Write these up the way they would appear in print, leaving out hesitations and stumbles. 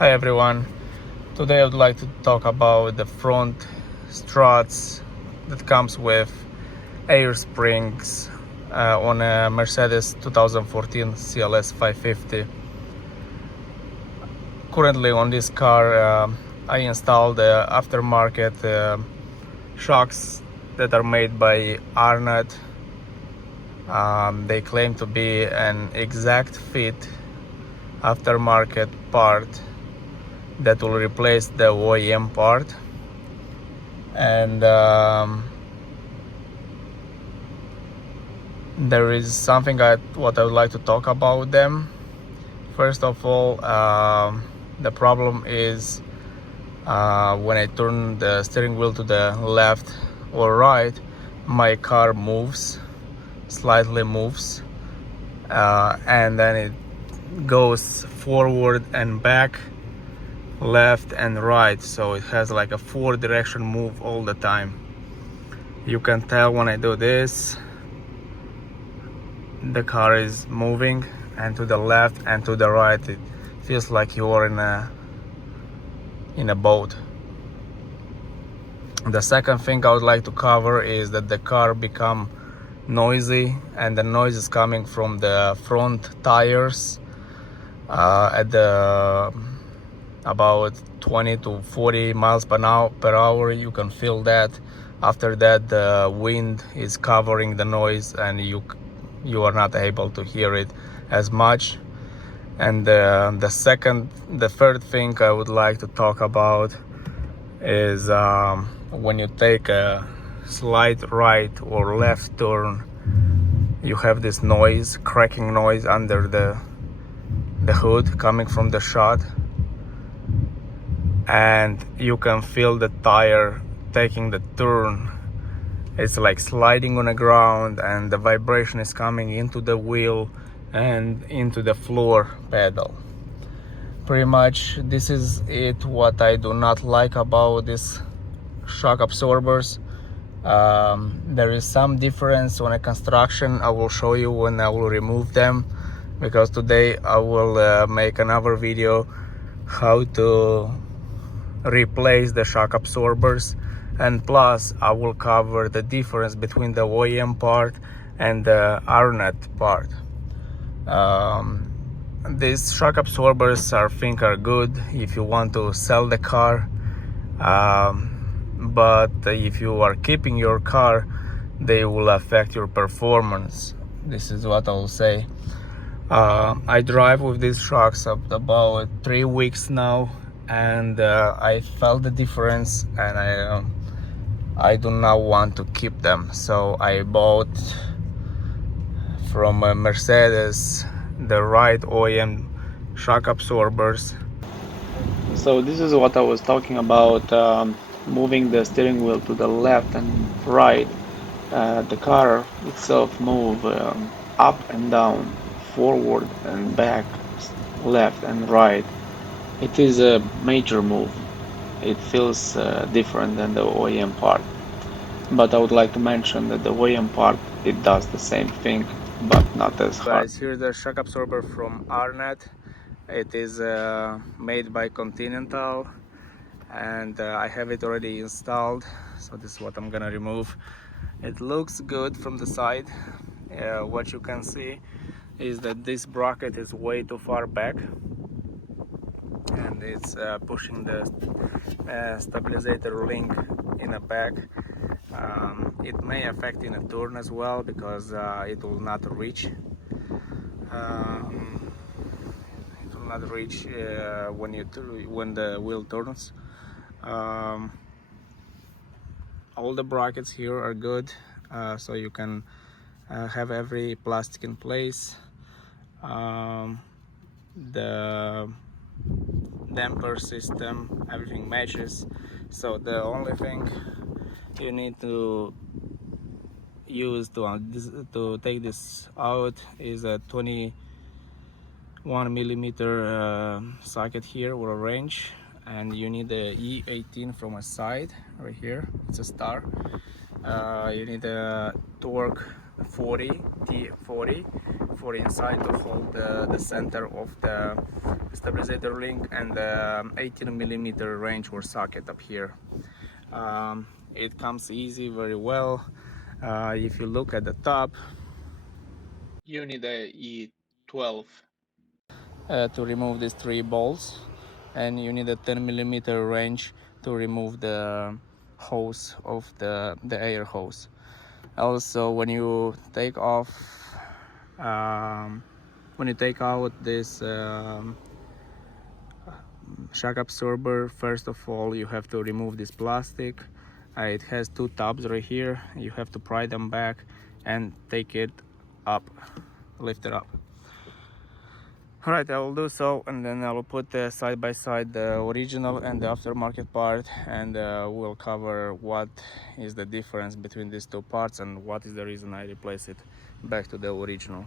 Hi everyone, today I would like to talk about the front struts that comes with air springs on a Mercedes 2014 CLS550. Currently on this car I installed aftermarket shocks that are made by Arnott. They claim to be an exact fit aftermarket part that will replace the OEM part, and there is something what I would like to talk about them. First of all, the problem is when I turn the steering wheel to the left or right, my car slightly moves, and then it goes forward and back, left and right, so it has like a 4-direction move all the time. You can tell when I do this, the car is moving, and to the left and to the right it feels like you're in a boat. The second thing I would like to cover is that the car become noisy, and the noise is coming from the front tires at the about 20 to 40 miles per hour. You can feel that. After that, the wind is covering the noise, and you are not able to hear it as much. And the third thing I would like to talk about is when you take a slight right or left turn, you have this noise, cracking noise under the hood coming from the shot, and you can feel the tire taking the turn. It's like sliding on the ground, and the vibration is coming into the wheel and into the floor pedal. Pretty much this is it, what I do not like about these shock absorbers. There is some difference on a construction. I will show you when I will remove them, because today I will make another video how to replace the shock absorbers, and plus I will cover the difference between the OEM part and the Arnott part. These shock absorbers I think are good if you want to sell the car, but if you are keeping your car, they will affect your performance. This is what I will say. I drive with these shocks about 3 weeks now, and I felt the difference, and I do not want to keep them, so I bought from Mercedes the right OEM shock absorbers. So this is what I was talking about, moving the steering wheel to the left and right. The car itself move up and down, forward and back, left and right. It is a major move. It feels different than the OEM part, but I would like to mention that the OEM part, it does the same thing, but not as hard. Guys, here's the shock absorber from Arnott. It is made by Continental, and I have it already installed, so this is what I'm gonna remove. It looks good from the side. What you can see is that this bracket is way too far back, and it's pushing the stabilizer link in the back. It may affect in a turn as well, because it will not reach. When the wheel turns. All the brackets here are good, so you can have every plastic in place. The damper system, everything matches. So the only thing you need to use to take this out is a 21mm socket here, or a wrench, and you need a E18 from a side right here. It's a star. You need a torque 40 T40 for inside to hold the center of the stabilizer link, and the 18mm range or socket up here. It comes easy, very well. If you look at the top, you need a E12 to remove these 3 bolts, and you need a 10mm range to remove the hose of the air hose. Also, when you take off, when you take out this shock absorber, first of all you have to remove this plastic. It has 2 tabs right here. You have to pry them back and take it up, lift it up. Alright, I will do so, and then I will put side by side the original and the aftermarket part, and we'll cover what is the difference between these 2 parts and what is the reason I replace it back to the original.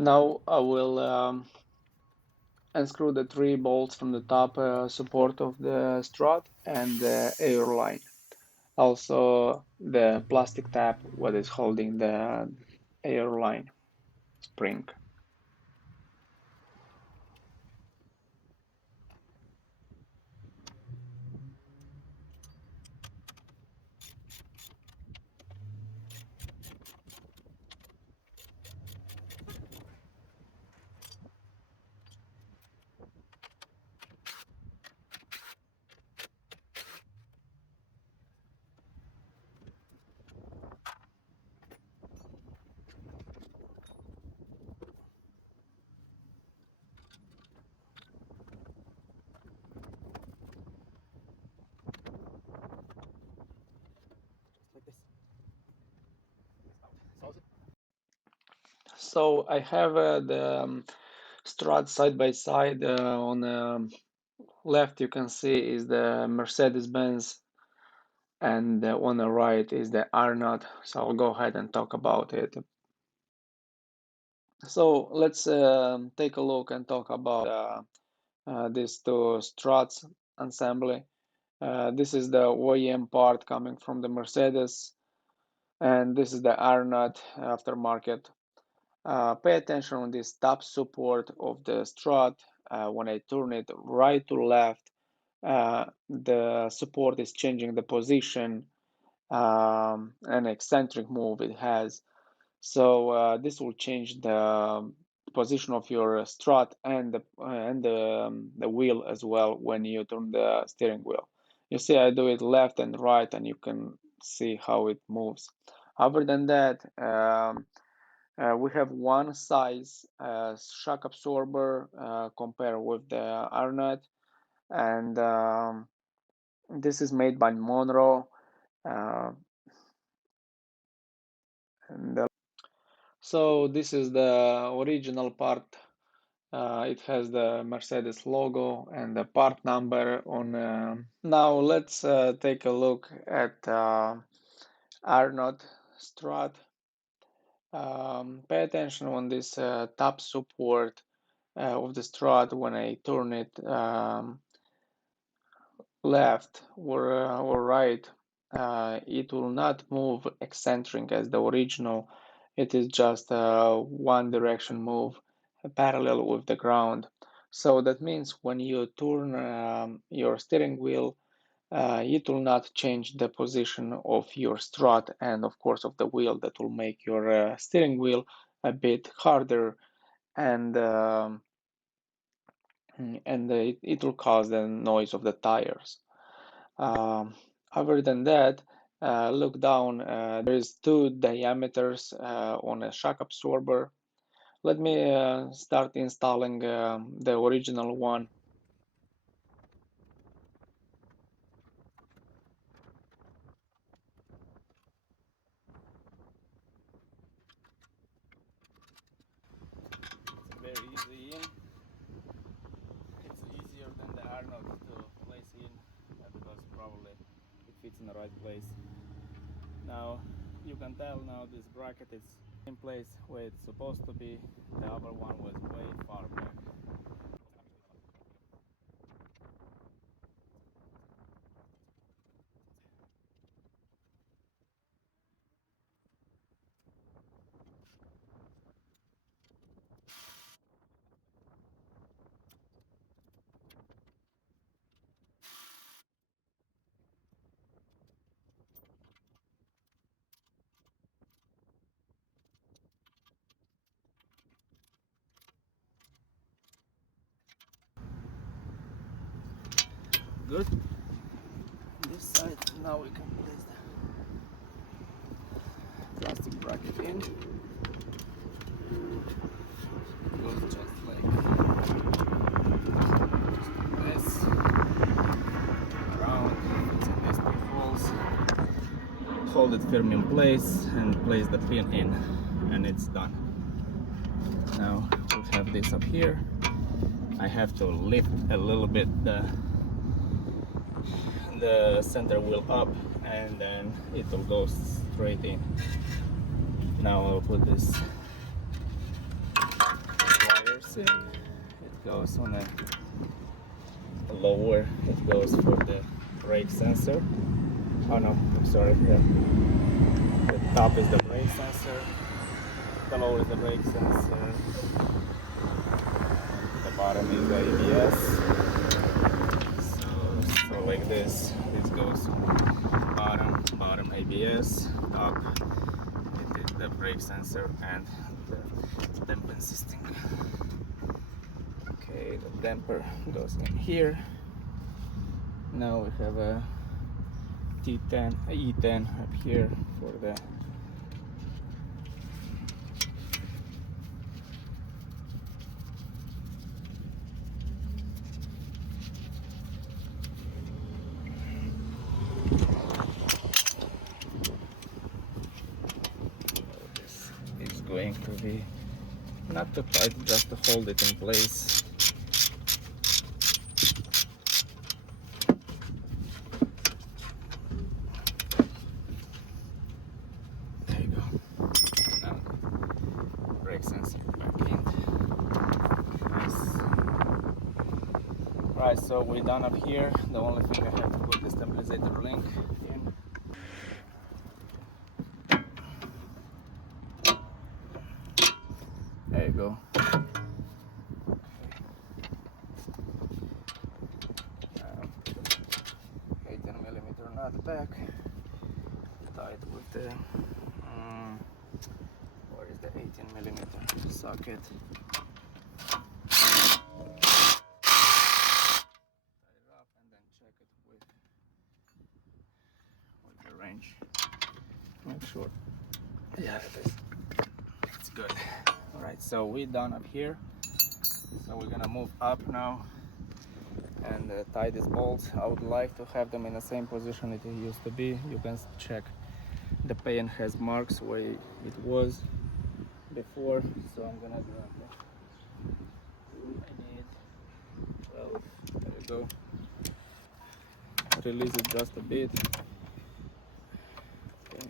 Now I will unscrew the 3 bolts from the top support of the strut and the air line. Also the plastic tab what is holding the air line spring. So I have the strut side by side. On the left you can see is the Mercedes-Benz, and on the right is the Arnott. So I'll go ahead and talk about it. So let's take a look and talk about these 2 struts assembly. This is the OEM part coming from the Mercedes, and this is the Arnott aftermarket. Pay attention on this top support of the strut. When I turn it right to left, the support is changing the position, an eccentric move it has. So this will change the position of your strut and the wheel as well when you turn the steering wheel. You see I do it left and right, and you can see how it moves. Other than that, we have one size shock absorber compared with the Arnott, and this is made by Monroe. Uh, and So this is the original part. It has the Mercedes logo and the part number on. Now let's take a look at Arnott Strat. Pay attention on this top support of the strut when I turn it left or right. It will not move eccentric as the original. It is just a one direction move parallel with the ground. So that means when you turn your steering wheel, it will not change the position of your strut and of course of the wheel. That will make your steering wheel a bit harder, and it will cause the noise of the tires. Other than that, look down, there is two diameters on a shock absorber. Let me start installing the original one. It's very easy in. It's easier than the Arnold to place in because probably it fits in the right place. Now you can tell now this bracket is in place where it's supposed to be. The other one was way far back. Good. This side, now we can place the plastic bracket in. It goes just like this, around, it's in these two holes. Hold it firm in place and place the pin in, and it's done. Now we have this up here. I have to lift a little bit the center wheel up, and then it will go straight in. Now I'll put this wires in. It goes on a lower. It goes for the brake sensor. Oh no, I'm sorry. Yeah. The top is the brake sensor. The lower is the brake sensor. The bottom is the ABS. So like this. This goes bottom ABS, top it is the brake sensor and the damper system. Okay, the damper goes in here. Now we have a E10 up here for the going to be not too tight, just to hold it in place. There you go. Now the brake sensor back in. Nice. Right, so we're done up here. The only thing I have to put the stabilizer link in. There you go. Okay. 18mm nut back. Tied with the where is the 18mm socket? Tie it up and then check it with the wrench. Make sure. Yeah, it is. It's good. Alright, so we're done up here. So we're gonna move up now and tie these bolts. I would like to have them in the same position it used to be. You can check the pan has marks where it was. before, so I'm gonna grab it. I need 12. There we go. Release it just a bit. Okay.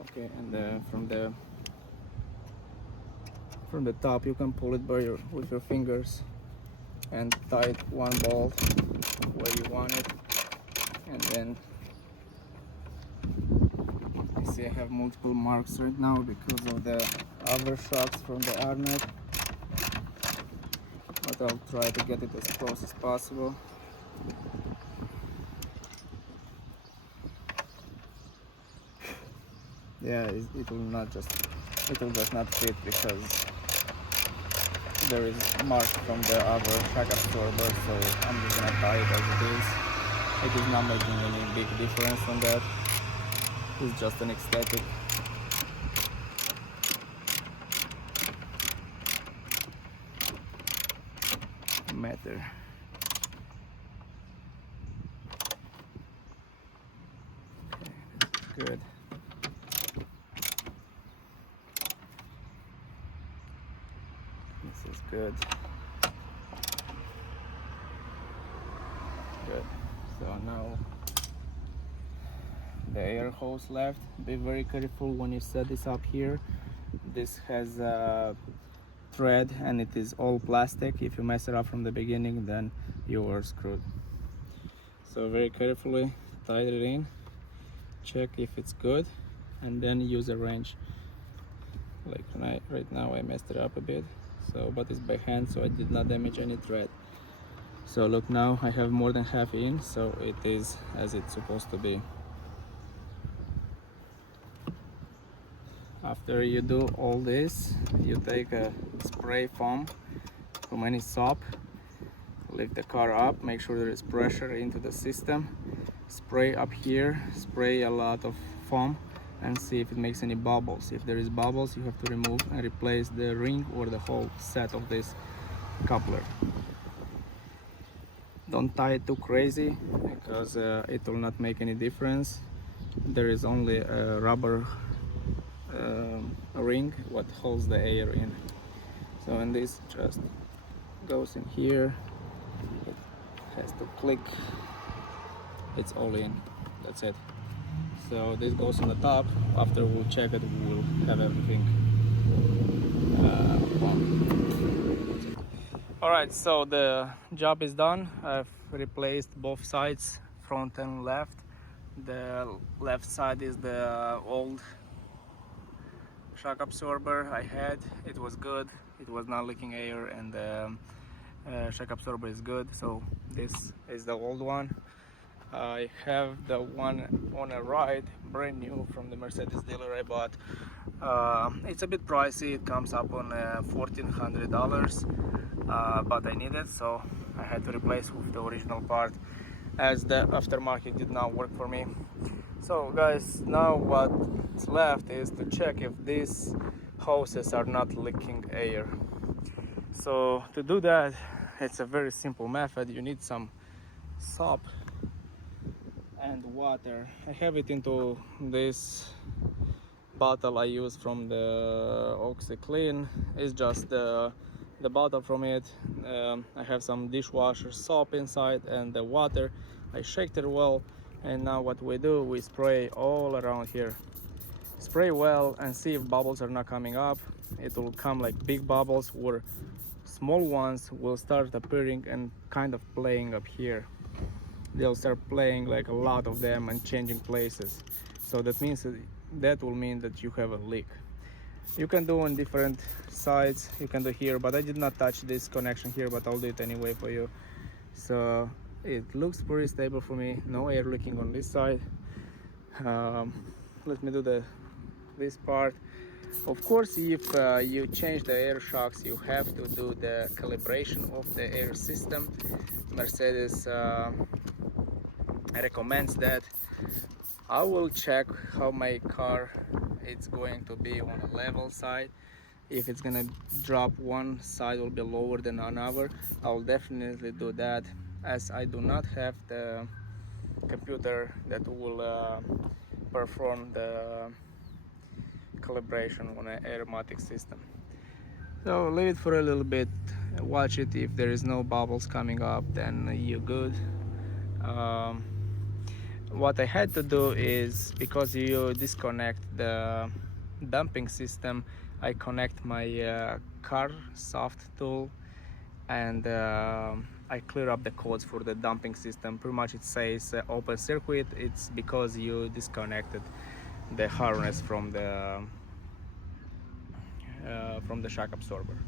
Okay, and from the top you can pull it with your fingers and tie it one bolt where you want it, and then you see I have multiple marks right now because of the other shocks from the Arnott, but I'll try to get it as close as possible. Yeah, it will just not fit because there is mark from the other shock absorber, so I'm just gonna tie it as it is. It is not making any big difference on that. It's just an aesthetic. Matter. Okay, that's good. This is good. Good. So now the air hose left. Be very careful when you set this up here. This has a thread and it is all plastic. If you mess it up from the beginning, then you are screwed. So very carefully tie it in, check if it's good, and then use a wrench. Like right now I messed it up a bit, so but it's by hand, so I did not damage any thread. So look, now I have more than half in, so it is as it's supposed to be. After you do all this, you take a spray foam from any soap, lift the car up, make sure there is pressure into the system, spray up here, spray a lot of foam, and see if it makes any bubbles. If there is bubbles, you have to remove and replace the ring or the whole set of this coupler. Don't tie it too crazy because it will not make any difference. There is only a rubber ring what holds the air in. So when this just goes in here, it has to click. It's all in. That's it. So this goes on the top. After we'll check it, we'll have everything Alright, so the job is done. I've replaced both sides, front and left. The left side is the old shock absorber I had. It was good, it was not leaking air, and the shock absorber is good. So this is the old one. I have the one on a ride, brand new from the Mercedes dealer I bought. It's a bit pricey, it comes up on $1,400, but I need it, so I had to replace with the original part as the aftermarket did not work for me. So guys, now what's left is to check if these hoses are not leaking air. So to do that, it's a very simple method. You need some soap and water. I have it into this bottle I use from the OxyClean. It's just the bottle from it. I have some dishwasher soap inside and the water. I shaked it well, and now what we do, we spray all around here. Spray well and see if bubbles are not coming up. It will come like big bubbles, or small ones will start appearing and kind of playing up here. They'll start playing like a lot of them and changing places. So that means that will mean that you have a leak. You can do on different sides. You can do here, but I did not touch this connection here, but I'll do it anyway for you. So it looks pretty stable for me. No air leaking on this side. Let me do this part. Of course, if you change the air shocks, you have to do the calibration of the air system. Mercedes recommends that. I will check how my car it's going to be on a level side. If it's gonna drop, one side will be lower than another. I'll definitely do that, as I do not have the computer that will perform the calibration on an aromatic system. So leave it for a little bit, watch it. If there is no bubbles coming up, then you're good. um, what I had to do is, because you disconnect the dumping system, I connect my car soft tool, and I clear up the codes for the dumping system. Pretty much it says open circuit. It's because you disconnected the harness from the shock absorber.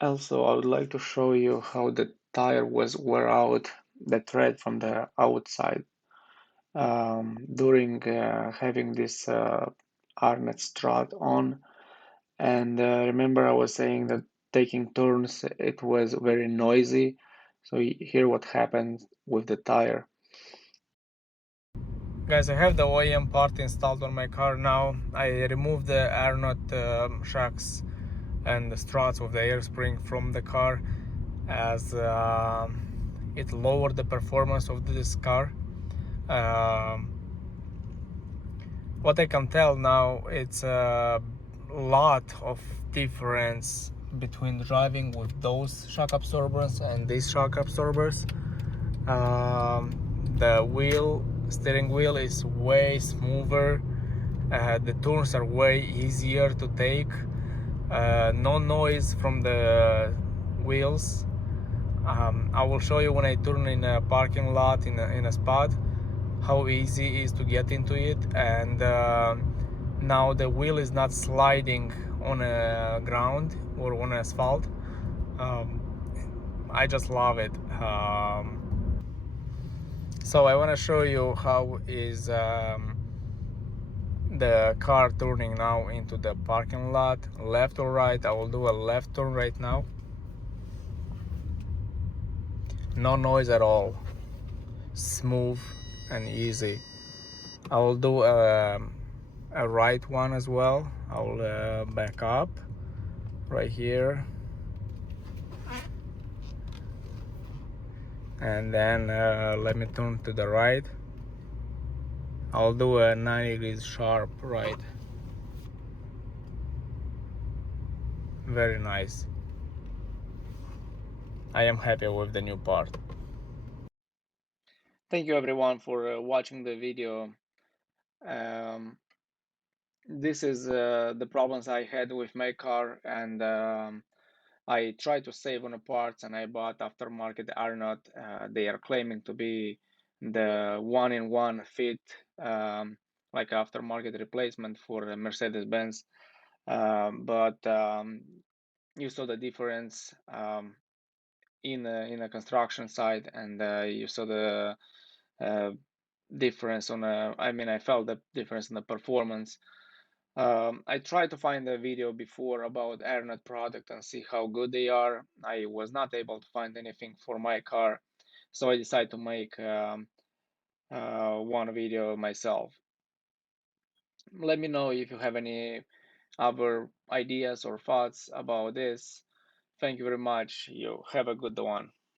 Also, I would like to show you how the tire was wear out, the tread from the outside, during having this Arnott strut on. And remember, I was saying that taking turns, it was very noisy. So hear what happened with the tire. Guys, I have the OEM part installed on my car now. I removed the Arnott shocks and the struts with the air spring from the car, as it lowered the performance of this car. What I can tell now, it's a lot of difference between driving with those shock absorbers and these shock absorbers. The steering wheel is way smoother. The turns are way easier to take. No noise from the wheels. I will show you when I turn in a parking lot in a spot how easy it is to get into it. And now the wheel is not sliding on a ground or on asphalt. I just love it. So I want to show you how is the car turning now into the parking lot, left or right. I will do a left turn right now. No noise at all, smooth and easy. I will do a right one as well. I'll back up right here, and then let me turn to the right. I'll do a 90 degrees sharp right. Very nice. I am happy with the new part. Thank you everyone for watching the video. This is the problems I had with my car, and I tried to save on the parts, and I bought aftermarket Arnott. They are claiming to be the one-in-one fit, like aftermarket replacement for a Mercedes-Benz. But you saw the difference in a construction site, and you saw the difference on I felt the difference in the performance. I tried to find a video before about Arnott product and see how good they are. I was not able to find anything for my car, so I decided to make one video myself. Let me know if you have any other ideas or thoughts about this. Thank you very much. You have a good one.